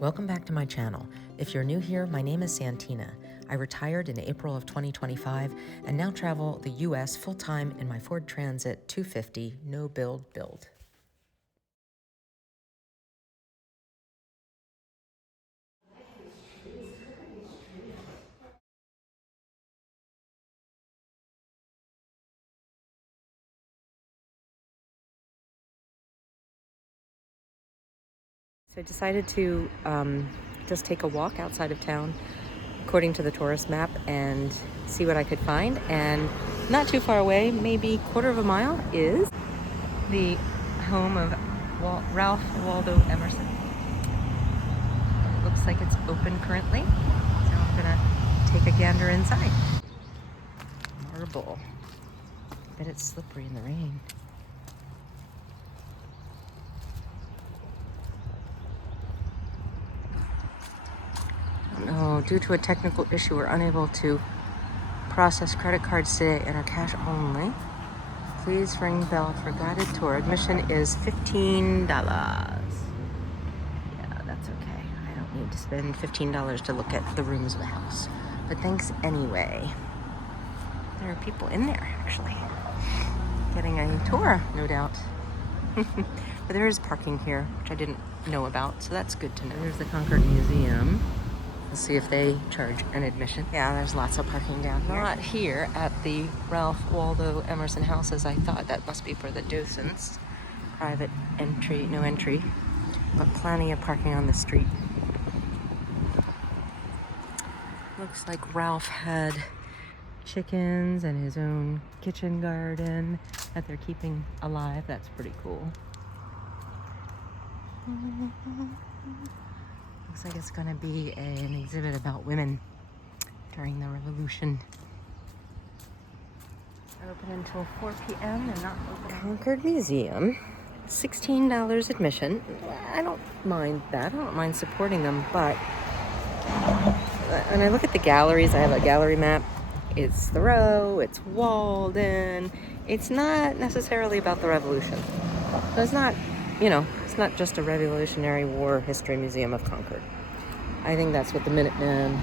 Welcome back to my channel. If you're new here, my name is Santina. I retired in April of 2025 and now travel the US full-time in my Ford Transit 250 no-build. So I decided to just take a walk outside of town according to the tourist map and see what I could find. And not too far away, maybe quarter of a mile, is the home of Ralph Waldo Emerson. Looks like it's open currently, so I'm gonna take a gander inside. Marble. Bet it's slippery in the rain. No, due to a technical issue, we're unable to process credit cards today and are cash only. Please ring bell for guided tour. Admission is $15. Yeah, that's okay. I don't need to spend $15 to look at the rooms of the house. But thanks anyway. There are people in there, actually. Getting a tour, no doubt. But there is parking here, which I didn't know about, so that's good to know. There's the Concord Museum. We'll see if they charge an admission. Yeah, there's lots of parking down here. Not here at the Ralph Waldo Emerson house as I thought. That must be for the docents. Private entry, no entry, but plenty of parking on the street. Looks like Ralph had chickens and his own kitchen garden that they're keeping alive. That's pretty cool. Looks like it's going to be an exhibit about women during the Revolution. They're open until 4 p.m. They're not open. Concord Museum, $16 admission. I don't mind that. I don't mind supporting them, but when I look at the galleries, I have a gallery map. It's Thoreau, it's Walden. It's not necessarily about the Revolution. So it's not, it's not just a Revolutionary War History Museum of Concord. I think that's what the Minuteman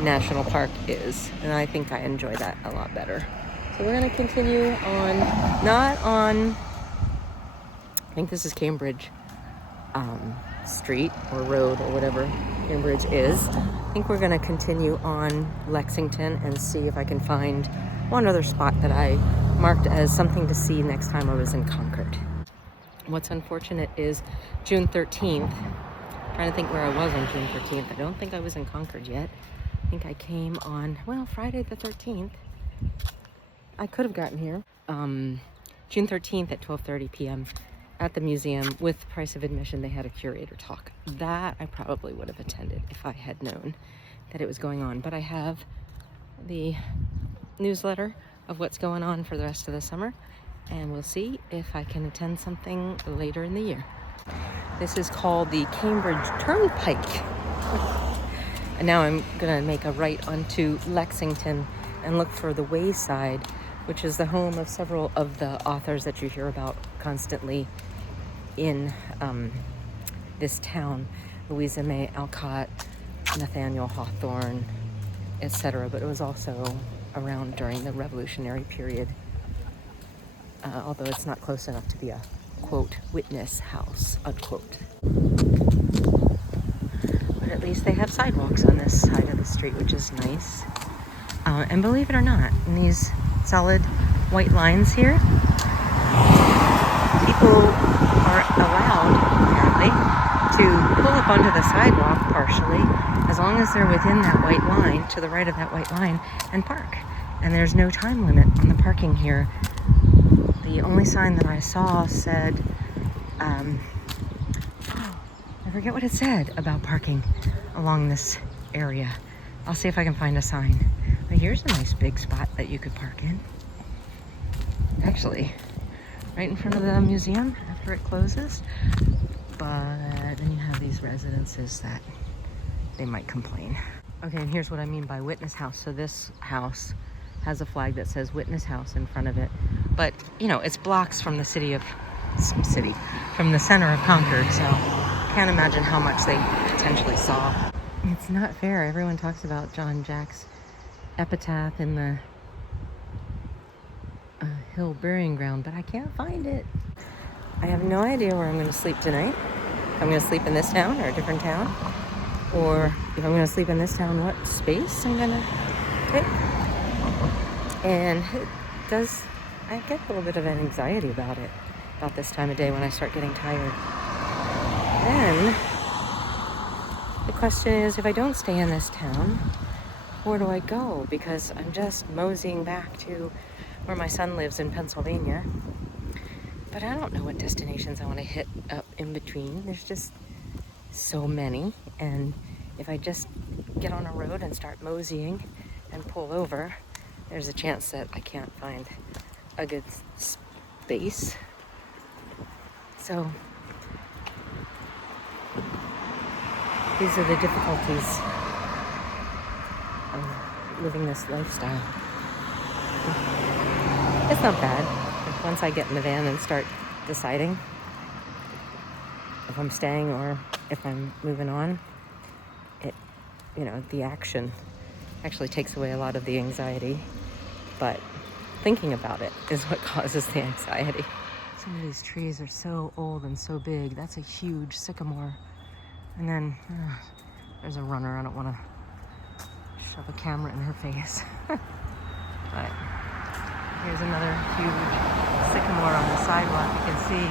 National Park is, and I think I enjoy that a lot better. So we're going to continue on, I think this is Cambridge Street or Road or whatever Cambridge is. I think we're going to continue on Lexington and see if I can find one other spot that I marked as something to see next time I was in Concord. What's unfortunate is June 13th. I'm trying to think where I was on June 13th. I don't think I was in Concord yet. I think I came on, Friday the 13th. I could have gotten here. June 13th at 12:30 p.m. at the museum. With the price of admission, they had a curator talk. That I probably would have attended if I had known that it was going on. But I have the newsletter of what's going on for the rest of the summer. And we'll see if I can attend something later in the year. This is called the Cambridge Turnpike. And now I'm gonna make a right onto Lexington and look for the Wayside, which is the home of several of the authors that you hear about constantly in this town. Louisa May Alcott, Nathaniel Hawthorne, etc. But it was also around during the Revolutionary period. Although it's not close enough to be a, quote, witness house, unquote. But at least they have sidewalks on this side of the street, which is nice. And believe it or not, in these solid white lines here, people are allowed, apparently, to pull up onto the sidewalk partially, as long as they're within that white line, to the right of that white line, and park. And there's no time limit on the parking here. The only sign that I saw said, I forget what it said about parking along this area. I'll see if I can find a sign. But here's a nice big spot that you could park in. Actually, right in front of the museum after it closes. But then you have these residences that they might complain. Okay, and here's what I mean by witness house. So this house has a flag that says witness house in front of it. But, it's blocks from the from the center of Concord, so can't imagine how much they potentially saw. It's not fair. Everyone talks about John Jack's epitaph in the Hill Burying Ground, but I can't find it. I have no idea where I'm going to sleep tonight. If I'm going to sleep in this town or a different town, or if I'm going to sleep in this town, what space I'm going to take. And it does, I get a little bit of an anxiety about it, about this time of day when I start getting tired. Then the question is, if I don't stay in this town, where do I go? Because I'm just moseying back to where my son lives in Pennsylvania. But I don't know what destinations I want to hit up in between. There's just so many. And if I just get on a road and start moseying and pull over, there's a chance that I can't find a good space. So these are the difficulties of living this lifestyle. It's not bad. Once I get in the van and start deciding if I'm staying or if I'm moving on, the action actually takes away a lot of the anxiety, but thinking about it is what causes the anxiety. Some of these trees are so old and so big. That's a huge sycamore. And then there's a runner. I don't want to shove a camera in her face. But here's another huge sycamore on the sidewalk. You can see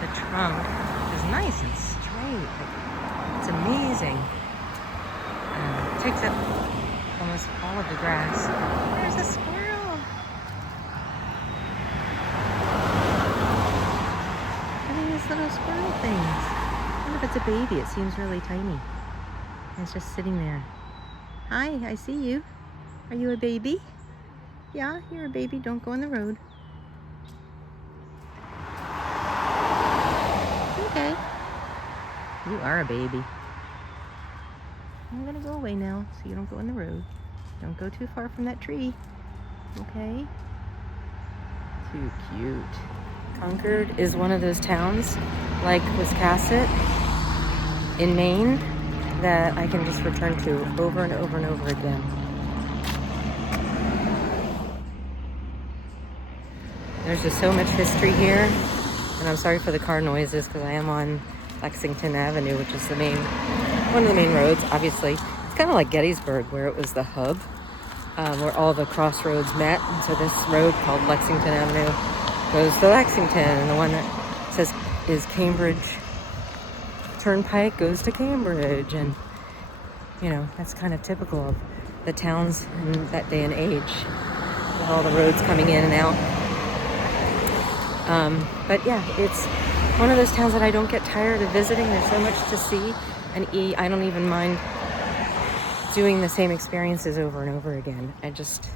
the trunk is nice and straight. It's amazing. It takes up almost all of the grass. There's a squirrel. Look at these little squirrel things. I wonder if it's a baby. It seems really tiny. And it's just sitting there. Hi, I see you. Are you a baby? Yeah, you're a baby. Don't go on the road. Okay. You are a baby. I'm gonna go away now so you don't go on the road. Don't go too far from that tree. Okay? Too cute. Concord is one of those towns, like Wiscasset in Maine, that I can just return to over and over and over again. There's just so much history here, and I'm sorry for the car noises because I am on Lexington Avenue, which is one of the main roads, obviously. It's kind of like Gettysburg, where it was the hub, where all the crossroads met. And so this road called Lexington Avenue goes to Lexington, and the one that says is Cambridge Turnpike goes to Cambridge. And, that's kind of typical of the towns in that day and age, with all the roads coming in and out. But yeah, it's one of those towns that I don't get tired of visiting. There's so much to see and eat. I don't even mind doing the same experiences over and over again. I just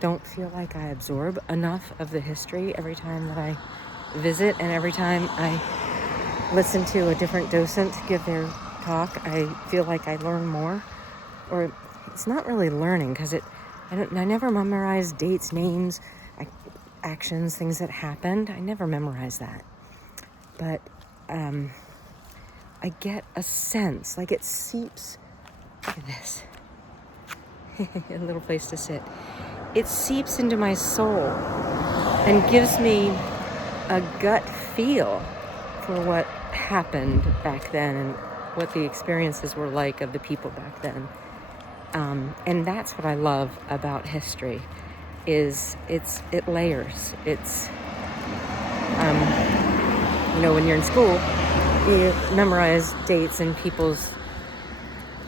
don't feel like I absorb enough of the history every time that I visit, and every time I listen to a different docent give their talk, I feel like I learn more. Or it's not really learning, because I never memorize dates, names, actions, things that happened. I never memorize that. But I get a sense, like it seeps. Look at this. A little place to sit. It seeps into my soul and gives me a gut feel for what happened back then and what the experiences were like of the people back then. And that's what I love about history. Is it layers. It's when you're in school, you memorize dates and people's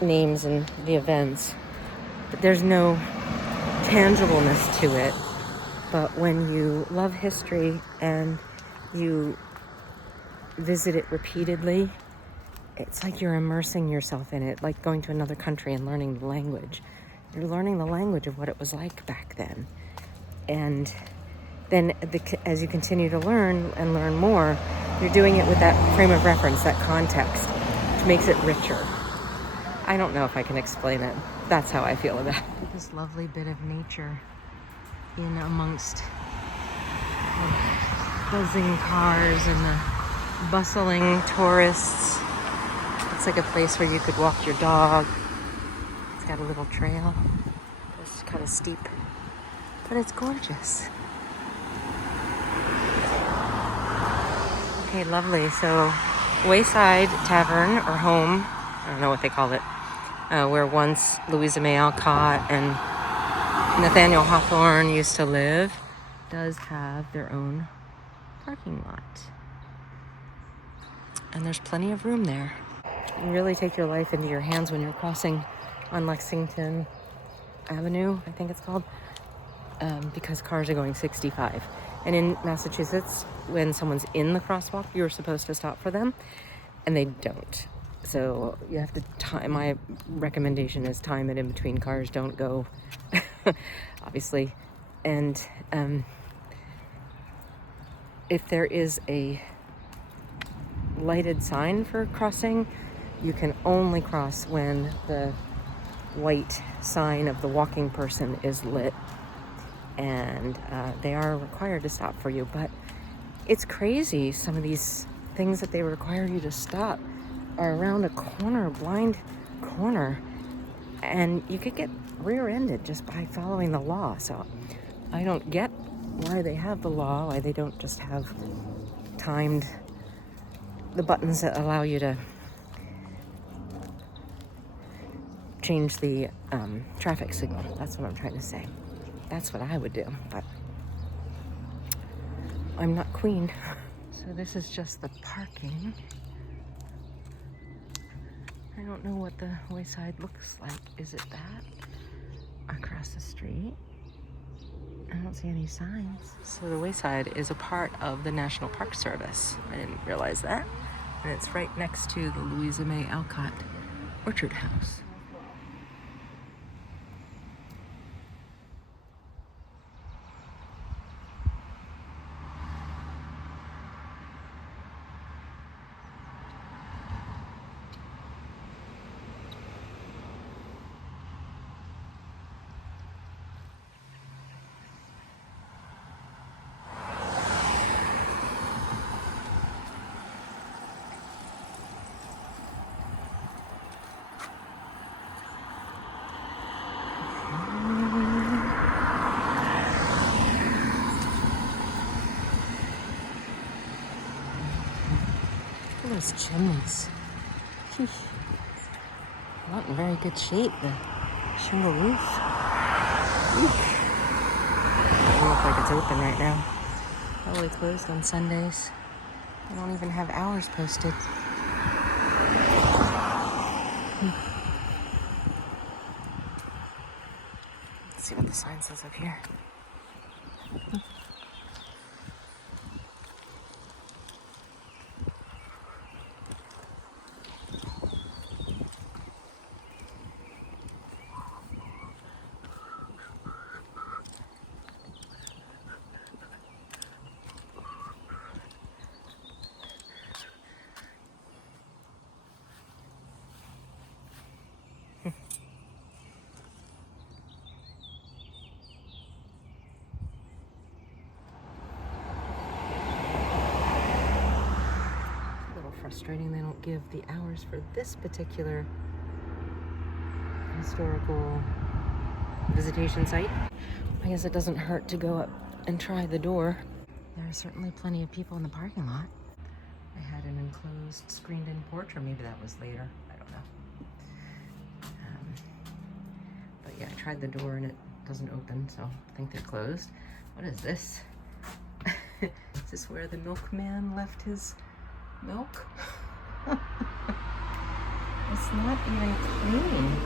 names and the events, but there's no tangibleness to it. But when you love history and you visit it repeatedly, it's like you're immersing yourself in it, like going to another country and learning the language. You're learning the language of what it was like back then. And then as you continue to learn and learn more, you're doing it with that frame of reference, that context, which makes it richer. I don't know if I can explain it. That's how I feel about it. This lovely bit of nature in amongst the buzzing cars and the bustling tourists. It's looks like a place where you could walk your dog. It's got a little trail. It's kind of steep, but it's gorgeous. Okay, lovely. So, Wayside Tavern or Home, I don't know what they call it, where once Louisa May Alcott and Nathaniel Hawthorne used to live, does have their own parking lot. And there's plenty of room there. You really take your life into your hands when you're crossing on Lexington Avenue, I think it's called, because cars are going 65. And in Massachusetts, when someone's in the crosswalk, you're supposed to stop for them, and they don't. So you have to time, my recommendation is time it in between cars, don't go, obviously. And if there is a lighted sign for crossing, you can only cross when the white sign of the walking person is lit, and they are required to stop for you. But it's crazy, some of these things that they require you to stop are around a corner, blind corner, and you could get rear-ended just by following the law. So I don't get why they have the law, why they don't just have timed the buttons that allow you to change the traffic signal. That's what I'm trying to say. That's what I would do, but I'm not queen. So this is just the parking. I don't know what the Wayside looks like. Is it that? Across the street? I don't see any signs. So the Wayside is a part of the National Park Service. I didn't realize that. And it's right next to the Louisa May Alcott Orchard House. Those chimneys. Sheesh. Not in very good shape, the shingle roof. Eek. Doesn't look like it's open right now. Probably closed on Sundays. They don't even have hours posted. Let's see what the sign says up here. Frustrating they don't give the hours for this particular historical visitation site. I guess it doesn't hurt to go up and try the door. There are certainly plenty of people in the parking lot. I had an enclosed screened-in porch, or maybe that was later. I don't know. But yeah, I tried the door and it doesn't open, so I think they're closed. What is this? Is this where the milkman left his milk? It's not even clean.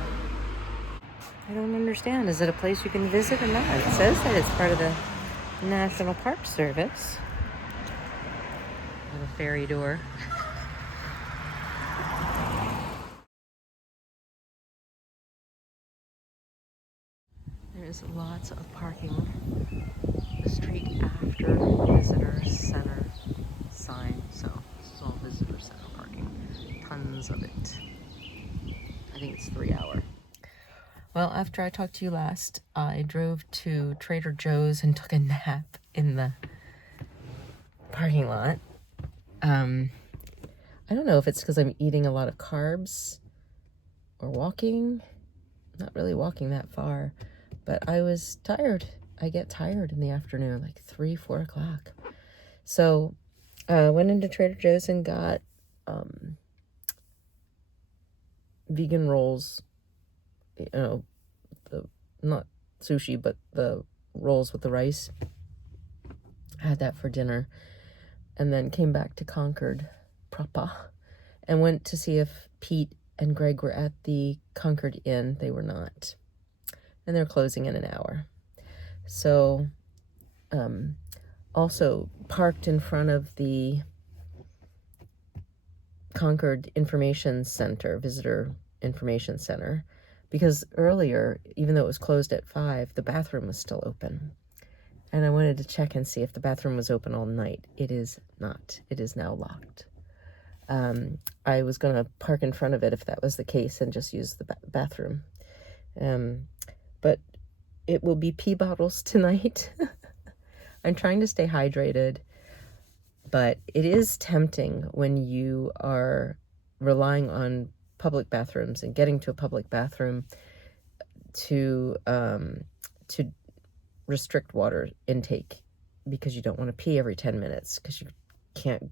I don't understand. Is it a place you can visit or not? It says that it's part of the National Park Service. Little ferry door. There's lots of parking. The street after Visitor Center sign. So this is all Visitor Center parking. Tons of it. I think it's 3 hour. Well, after I talked to you last, I drove to Trader Joe's and took a nap in the parking lot. I don't know if it's because I'm eating a lot of carbs or walking. Not really walking that far, but I was tired. I get tired in the afternoon, like 3, 4 o'clock. So went into Trader Joe's and got vegan rolls, not sushi, but the rolls with the rice. I had that for dinner, and then came back to Concord proper and went to see if Pete and Greg were at the Concord Inn. They were not, and they're closing in an hour. So also parked in front of the Concord Information Center, Visitor Information Center, because earlier, even though it was closed at 5, the bathroom was still open. And I wanted to check and see if the bathroom was open all night. It is not. It is now locked. I was going to park in front of it if that was the case and just use the bathroom. But it will be pee bottles tonight. I'm trying to stay hydrated, but it is tempting when you are relying on public bathrooms and getting to a public bathroom to restrict water intake, because you don't want to pee every 10 minutes because you can't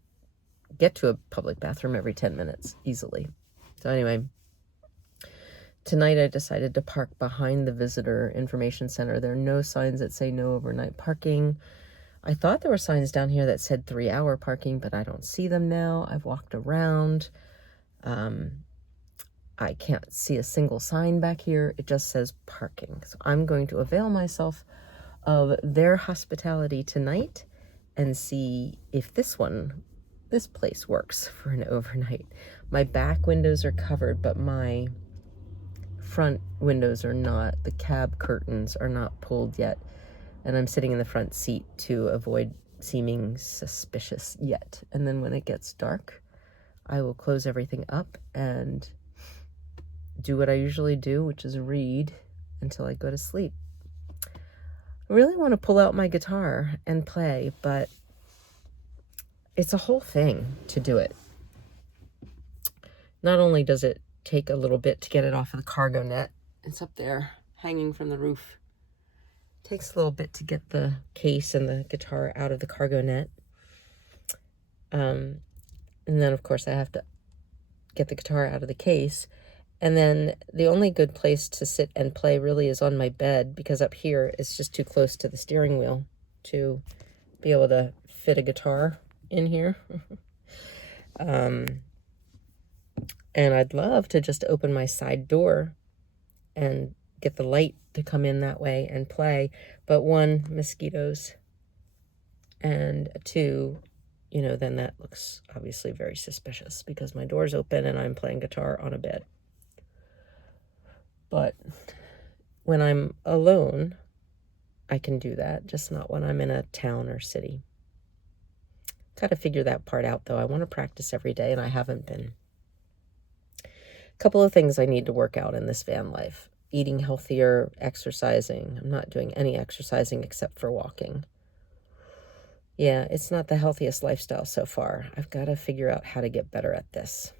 get to a public bathroom every 10 minutes easily. So anyway, tonight I decided to park behind the Visitor Information Center. There are no signs that say no overnight parking. I thought there were signs down here that said 3-hour parking, but I don't see them now. I've walked around. I can't see a single sign back here. It just says parking. So I'm going to avail myself of their hospitality tonight and see if this place works for an overnight. My back windows are covered, but my front windows are not. The cab curtains are not pulled yet, and I'm sitting in the front seat to avoid seeming suspicious yet. And then when it gets dark, I will close everything up and do what I usually do, which is read until I go to sleep. I really want to pull out my guitar and play, but it's a whole thing to do it. Not only does it take a little bit to get it off of the cargo net, it's up there hanging from the roof. It takes a little bit to get the case and the guitar out of the cargo net. And then, of course, I have to get the guitar out of the case. And then the only good place to sit and play really is on my bed, because up here it's just too close to the steering wheel to be able to fit a guitar in here. And I'd love to just open my side door and get the light to come in that way and play. But 1, mosquitoes, and 2, then that looks obviously very suspicious because my door's open and I'm playing guitar on a bed. But when I'm alone, I can do that, just not when I'm in a town or city. Got to figure that part out, though. I want to practice every day, and I haven't been. A couple of things I need to work out in this van life. Eating healthier, exercising. I'm not doing any exercising except for walking. Yeah, it's not the healthiest lifestyle so far. I've got to figure out how to get better at this.